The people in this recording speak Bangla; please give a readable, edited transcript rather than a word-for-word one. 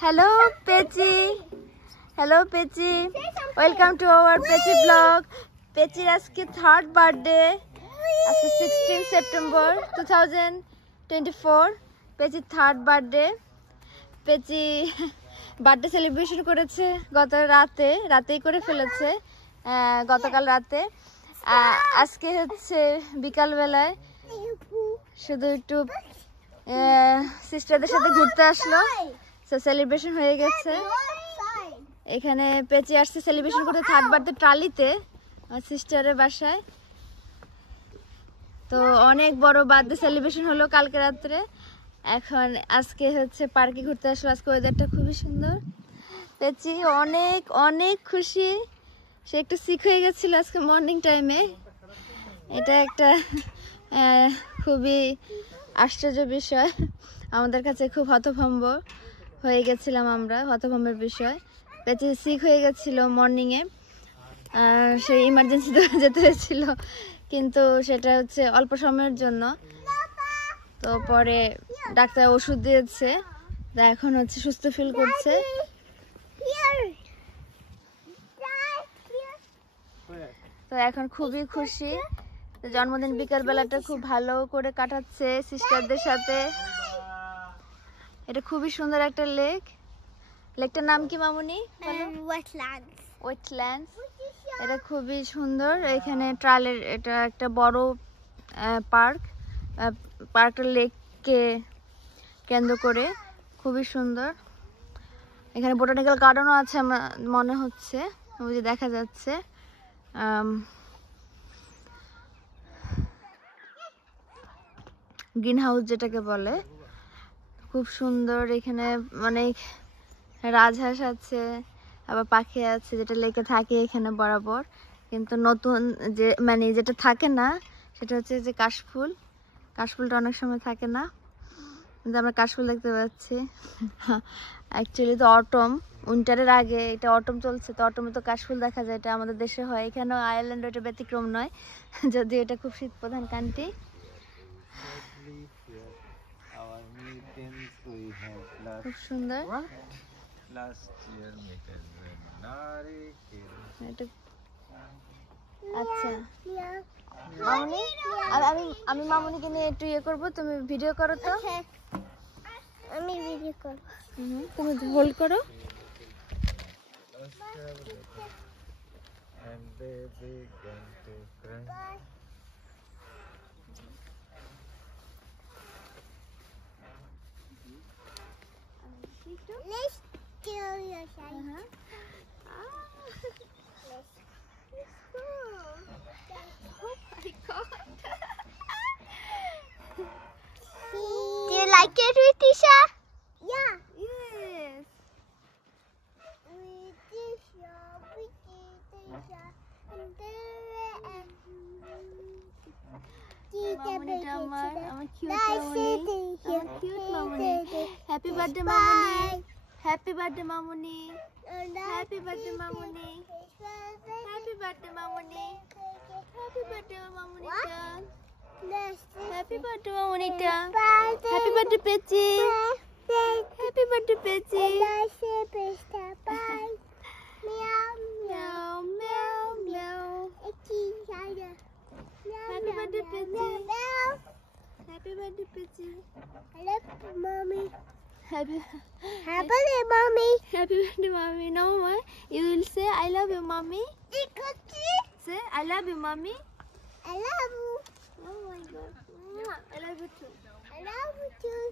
Hello, Pechi. Hello, Pechi. Welcome to our Pechi vlog. Pechi আজকে 3rd birthday. আজকে 16 September 2024. Pechi 3rd birthday. Pechi birthday celebration করেছে রাতেই করে ফেলেছে গতকাল রাতে। আজকে হচ্ছে বিকাল বেলায় শুধু একটু সিস্টারদের সাথে ঘুরতে আসলো, সেলিব্রেশন হয়ে গেছে। এখানে পেঁচি আসছে সেলিব্রেশন করতে 3rd বার্থডে ট্রালিতে সিস্টারের বাসায়। তো অনেক বড় বার্থডে সেলিব্রেশন হলো কালকে রাত্রে। এখন আজকে হচ্ছে পার্কে ঘুরতে আসলো। আজকে ওয়েদারটা খুবই সুন্দর। পেঁচি অনেক অনেক খুশি, সে একটু সিক হয়ে গেছিলো আজকে মর্নিং টাইমে। এটা একটা খুবই আশ্চর্য বিষয়, আমাদের কাছে খুব হতভম্ব হয়ে গেছিলাম আমরা, হতভম্বের বিষয়। পেঁচি সিক হয়ে গেছিল মর্নিংয়ে, সে ইমার্জেন্সিতে যেতে হয়েছিল, কিন্তু সেটা হচ্ছে অল্প সময়ের জন্য। তো পরে ডাক্তার ওষুধ দিয়েছে, এখন হচ্ছে সুস্থ ফিল করছে। তো এখন খুবই খুশি, জন্মদিন বিকাল বেলাটা খুব ভালো করে কাটাচ্ছে সিস্টারদের সাথে। এটা খুবই সুন্দর একটা লেক। লেকটার নাম কি মামুনি? ওয়েটল্যান্ডস। এটা খুবই সুন্দর। এখানে ট্রালের এটা একটা বড় পার্কটা লেককে কেন্দ্র করে খুবই সুন্দর। এখানে বোটানিক্যাল গার্ডেনও আছে মনে হচ্ছে, ওই যে দেখা যাচ্ছে। গ্রিন হাউস যেটাকে বলে, খুব সুন্দর। এখানে অনেক রাজহাঁস আছে, আবার পাখি আছে যেটা লেকে থাকে এখানে বরাবর, কিন্তু নতুন যে যেটা থাকে না সেটা হচ্ছে যে কাশফুলটা অনেক সময় থাকে না, কিন্তু আমরা কাশফুল দেখতে পাচ্ছি। অ্যাকচুয়ালি তো উইন্টারের আগে, এটা অটম চলছে, তো অটমে তো কাশফুল দেখা যায়, এটা আমাদের দেশে হয়। এখানেও আয়ারল্যান্ড এটা ব্যতিক্রম নয়, যদিও এটা খুব শীত প্রধান কান্ট্রি। খুব সুন্দর। আচ্ছা মামুনি, আমি মামুনিকে নিয়ে একটু ইয়ে করবো, তুমি ভিডিও করো তো। আমি ভিডিও করব, তুমি হোল্ড করো। Let's kill yourself. Oh my God. Do you like it, Ritisha? Yeah. Yes. Ritisha. Happy birthday, Mamuni. Happy birthday, Mamuni. Happy birthday, Mamuni. Happy birthday, Mamuni. Happy birthday, Mamunita. Happy birthday, Mamunita. Happy birthday, Pechi. Happy birthday, Pechi. Meow, meow, meow, meow. Happy birthday, Pechi. Happy birthday, Pechi. I love you, Mommy. Happy birthday, Mommy. Happy birthday, Mommy. No, ma. You will say, I love you, Mommy. Say, I love you, Mommy. I love you. Oh my God. I love you too. I love you too.